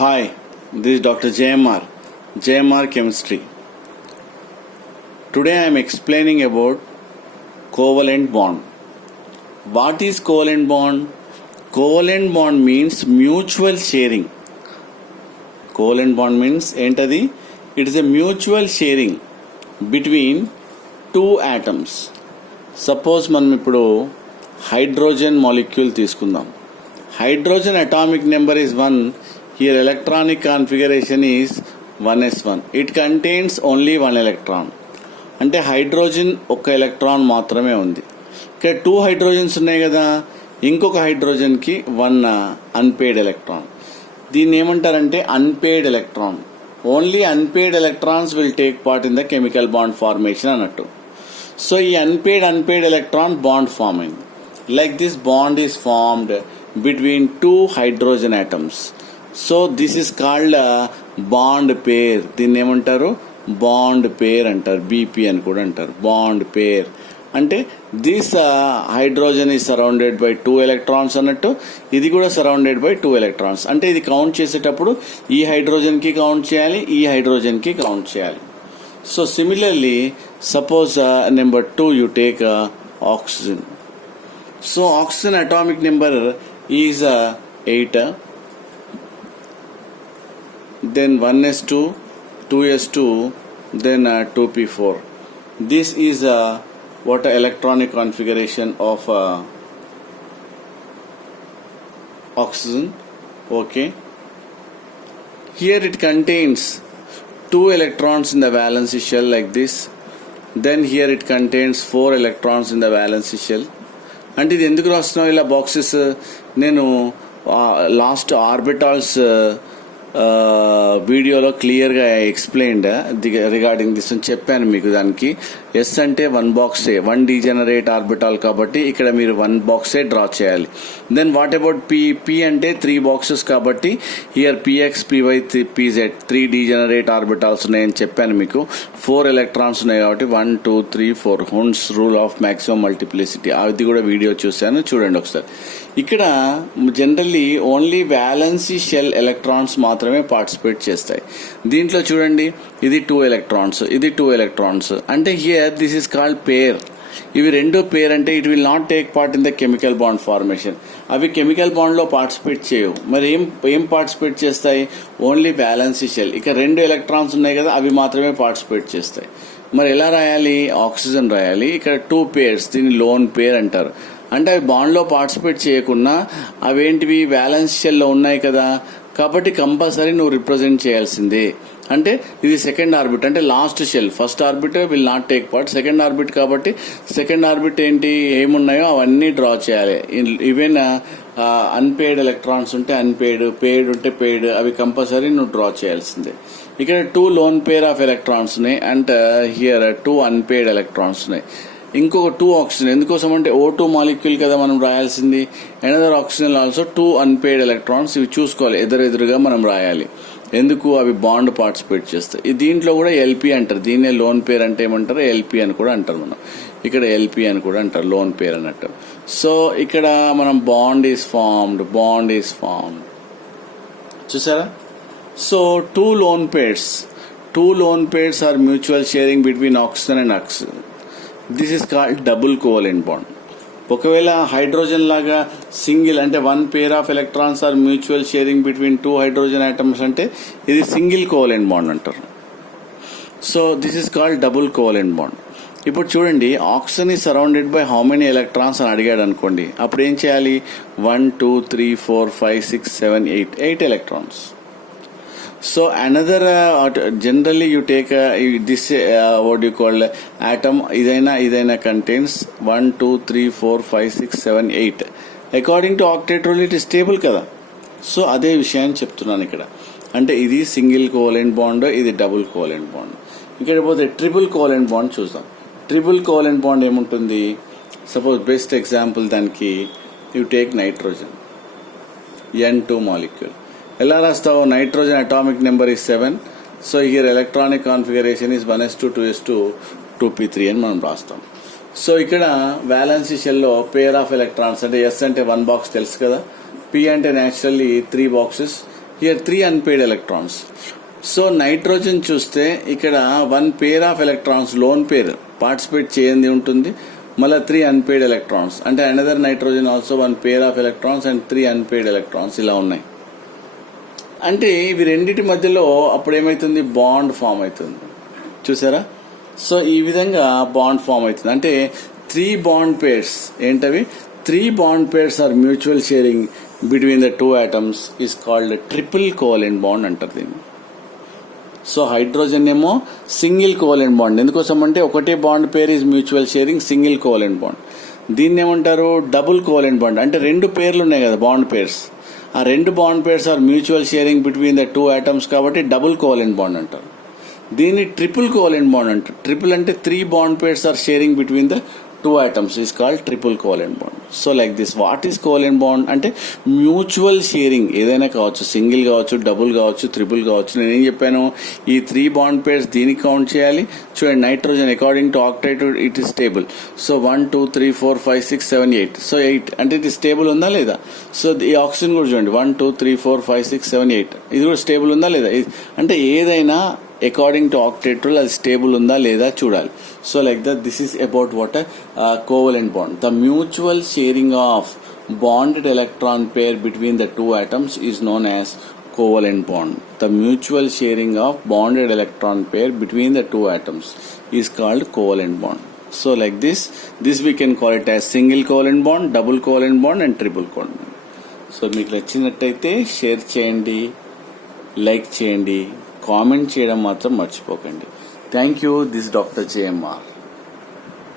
Hi, this is Dr. JMR Chemistry. Today I am explaining about covalent bond. What is covalent bond? Covalent bond means mutual sharing. Covalent bond means entadi? It is a mutual sharing between two atoms. Suppose మనం ఇప్పుడు hydrogen molecule తీసుకుందాం. Hydrogen atomic number is 1. Here electronic configuration is 1s1. It contains only one electron. అంటే hydrogen ఒక electron మాత్రమే ఉంది. ఇక్కడ 2 hydrogens ఉన్నాయి కదా, ఇంకొక హైడ్రోజన్కి 1 అన్పేడ్ ఎలక్ట్రాన్. దీన్ని ఏమంటారంటే unpaired electron. Only unpaired electrons will take part in the chemical bond formation అన్నట్టు. సో ఈ unpaired electron bond farming. Like this bond is formed between two hydrogen atoms. So this is called a bond pair. దీన్ని ఏమంటారు? Bond pair అంటారు. BP అని కూడా అంటారు. Bond pair అంటే this hydrogen is surrounded by 2 electrons అన్నట్టు, ఇది కూడా సరౌండెడ్ బై 2 ఎలక్ట్రాన్స్. అంటే ఇది కౌంట్ చేసేటప్పుడు ఈ హైడ్రోజన్కి కౌంట్ చేయాలి, ఈ హైడ్రోజన్కి కౌంట్ చేయాలి. So similarly suppose number 2 you take oxygen. So oxygen atomic number is 8. Then 1s2, 2s2, then 2p4. This is what electronic configuration of oxygen. Okay. Here it contains 2 electrons in the valency shell like this. Then here it contains 4 electrons in the valency shell. అంటే ఇది ఎందుకు రాస్తున్నావు ఇలా boxes? నేను last orbitals వీడియోలో క్లియర్గా explained regarding this అని చెప్పాను మీకు. దానికి ఎస్ అంటే 1 బాక్సే, 1 డీజనరేట్ ఆర్బిటాల్ కాబట్టి ఇక్కడ మీరు 1 బాక్సే డ్రా చేయాలి. దెన్ వాట్ అబౌట్ పి అంటే 3 బాక్సెస్ కాబట్టి here PX, PY, PZ 3 degenerate orbitals ఉన్నాయని చెప్పాను మీకు. 4 ఎలక్ట్రాన్స్ ఉన్నాయి కాబట్టి 1 2 3 4 Hund's rule of maximum multiplicity, అది కూడా వీడియో చూశాను, చూడండి ఒకసారి. ఇక్కడ generally only valency shell electrons మాత్రమే పార్టిసిపేట్ చేస్తాయి. దీంట్లో చూడండి, ఇది 2 ఎలక్ట్రాన్స్, ఇది 2 ఎలక్ట్రాన్స్. అంటే here this is called pair. ఇవి రెండు పేర్ అంటే it will not take part in the chemical bond formation. అవి కెమికల్ బాండ్లో పార్టిసిపేట్ చేయవు. మరి ఏం పార్టిసిపేట్ చేస్తాయి? Only valency shell. ఇక 2 ఎలక్ట్రాన్స్ ఉన్నాయి కదా, అవి మాత్రమే పార్టిసిపేట్ చేస్తాయి. మరి ఎలా రాయాలి? ఆక్సిజన్ రాయాలి. ఇక్కడ 2 పేర్స్, దీన్ని లోన్ పేర్ అంటారు. అంటే అవి బాండ్లో పార్టిసిపేట్ చేయకుండా అవేంటివి వ్యాలెన్స్ షెల్లో ఉన్నాయి కదా, కాబట్టి కంపల్సరీ నువ్వు రిప్రజెంట్ చేయాల్సిందే. అంటే ఇది సెకండ్ ఆర్బిట్, అంటే last shell. First orbit will not take part. Second orbit కాబట్టి సెకండ్ ఆర్బిట్ ఏంటి, ఏమున్నాయో అవన్నీ డ్రా చేయాలి. ఈవెన్ అన్పేడ్ ఎలక్ట్రాన్స్ ఉంటే అన్పేడ్, పేడ్ ఉంటే పేడ్, అవి కంపల్సరీ నువ్వు డ్రా చేయాల్సిందే. ఇక్కడ 2 లోన్ పేర్ ఆఫ్ ఎలక్ట్రాన్స్ ఉన్నాయి, అండ్ హియర్ 2 అన్పేడ్ ఎలక్ట్రాన్స్ ఉన్నాయి. ఇంకొక 2 ఆక్సిజన్. ఎందుకోసం అంటే O2 మాలిక్యూల్ కదా మనం రాయాల్సింది. Another oxygen also 2 unpaired electrons. ఇవి చూసుకోవాలి, ఎదురుగా మనం రాయాలి. ఎందుకు? అవి బాండ్ పార్టిసిపేట్ చేస్తాయి. దీంట్లో కూడా ఎల్పి అంటారు. దీన్నే లోన్ పేర్ అంటే ఏమంటారు? ఎల్పి అని కూడా అంటారు. మనం ఇక్కడ ఎల్పి అని కూడా అంటారు, లోన్ పేర్ అన్నట్టు. సో ఇక్కడ మనం బాండ్ ఈస్ ఫార్మ్డ్ చూసారా? So 2 lone pairs are mutual sharing between oxygen and oxygen. This is called double covalent bond. ఒకవేళ హైడ్రోజన్ లాగా సింగిల్ అంటే 1 pair of electrons are mutual sharing between 2 hydrogen atoms అంటే ఇది single covalent bond అంటారు. So this is called double covalent bond. ఇప్పుడు చూడండి, oxygen is surrounded by how many electrons అని అడిగాడు అనుకోండి. అప్పుడు ఏం చేయాలి? 1 2 3 4 5 6 7 8 electrons. So another generally you take this what do you call atom, idaina contains 1 2 3 4 5 6 7 8. According to octet rule it is stable కదా. So అదే విషయాన్ని చెప్తున్నాను ఇక్కడ. అంటే ఇది సింగిల్ కోవలెంట్ బాండ్, ఇది డబుల్ కోవలెంట్ బాండ్. ఇక్కడ పోతే ట్రిపుల్ కోవలెంట్ బాండ్ చూద్దాం. ట్రిపుల్ కోవలెంట్ బాండ్ ఏముంటుంది? సపోజ్ బెస్ట్ ఎగ్జాంపుల్ దానికి you take nitrogen, N2 molecule. ఎలా రాస్తావు? Nitrogen atomic number is 7. So here electronic configuration is 1s2, 2s2, 2p3 అని మనం రాస్తాం. సో ఇక్కడ వ్యాలెన్సీ షెల్లో పేర్ ఆఫ్ ఎలక్ట్రాన్స్ అంటే ఎస్ అంటే 1 బాక్స్ తెలుసు కదా, పి అంటే naturally 3 boxes, here 3 unpaired electrons. So nitrogen చూస్తే ఇక్కడ 1 pair of electrons lone pair participate చేయండి ఉంటుంది, మళ్ళీ 3 అన్పెయిడ్ ఎలక్ట్రాన్స్, అంటే another nitrogen also 1 pair of electrons and 3 unpaired electrons ఇలా ఉన్నాయి. అంటే ఇవి రెండింటి మధ్యలో అప్పుడు ఏమైతుంది, బాండ్ ఫామ్ అవుతుంది. చూసారా? సో ఈ విధంగా బాండ్ ఫామ్ అవుతుంది. అంటే 3 బాండ్ పేర్స్ ఏంటవి, 3 bond pairs are mutual sharing between the 2 atoms is called triple covalent bond అంటారు దీన్ని. సో హైడ్రోజన్ ఏమో సింగిల్ కోవలెంట్ బాండ్, ఎందుకోసం అంటే ఒకటే bond pair is mutual sharing single covalent bond. దీన్ని ఏమంటారు, డబుల్ కోవలెంట్ బాండ్, అంటే 2 పేర్లు ఉన్నాయి కదా బాండ్ పేర్స్, ఆ 2 bond pairs are mutual sharing between the 2 atoms కాబట్టి డబుల్ కోవలెంట్ బాండ్ అంటారు. దీన్ని ట్రిపుల్ కోవలెంట్ బాండ్ అంటారు. ట్రిపుల్ అంటే 3 bond pairs are sharing between the 2 atoms is called triple covalent bond. So like this, what is covalent bond అంటే mutual sharing, ఏదైనా కావచ్చు, single కావచ్చు, double కావచ్చు, ట్రిపుల్ కావచ్చు. నేనేం చెప్పాను, ఈ 3 బాండ్ పేర్స్ దీనికి కౌంట్ చేయాలి. చూడండి, nitrogen according to octet it is stable. So 1 2 3 4 5 6 7 8. So 8 అంటే ఇది స్టేబుల్ ఉందా లేదా. సో ఈ ఆక్సిజన్ కూడా చూడండి, 1 2 3 4 5 6 7 8, ఇది కూడా స్టేబుల్ ఉందా లేదా. అంటే ఏదైనా అకార్డింగ్ టు ఆక్టేట్ రూల్ అది స్టేబుల్ ఉందా లేదా చూడాలి. So like that, this is about what covalent bond. The mutual sharing of bonded electron pair between the 2 atoms is known as covalent bond. The mutual sharing of bonded electron pair between the 2 atoms is called covalent bond. So like this we can call it as single covalent bond, double covalent bond and triple covalent bond. So మీకు నచ్చినట్టయితే share చేయండి, like చేయండి, comment చేయడం మాత్రం మర్చిపోకండి. Thank you. This doctor JMR.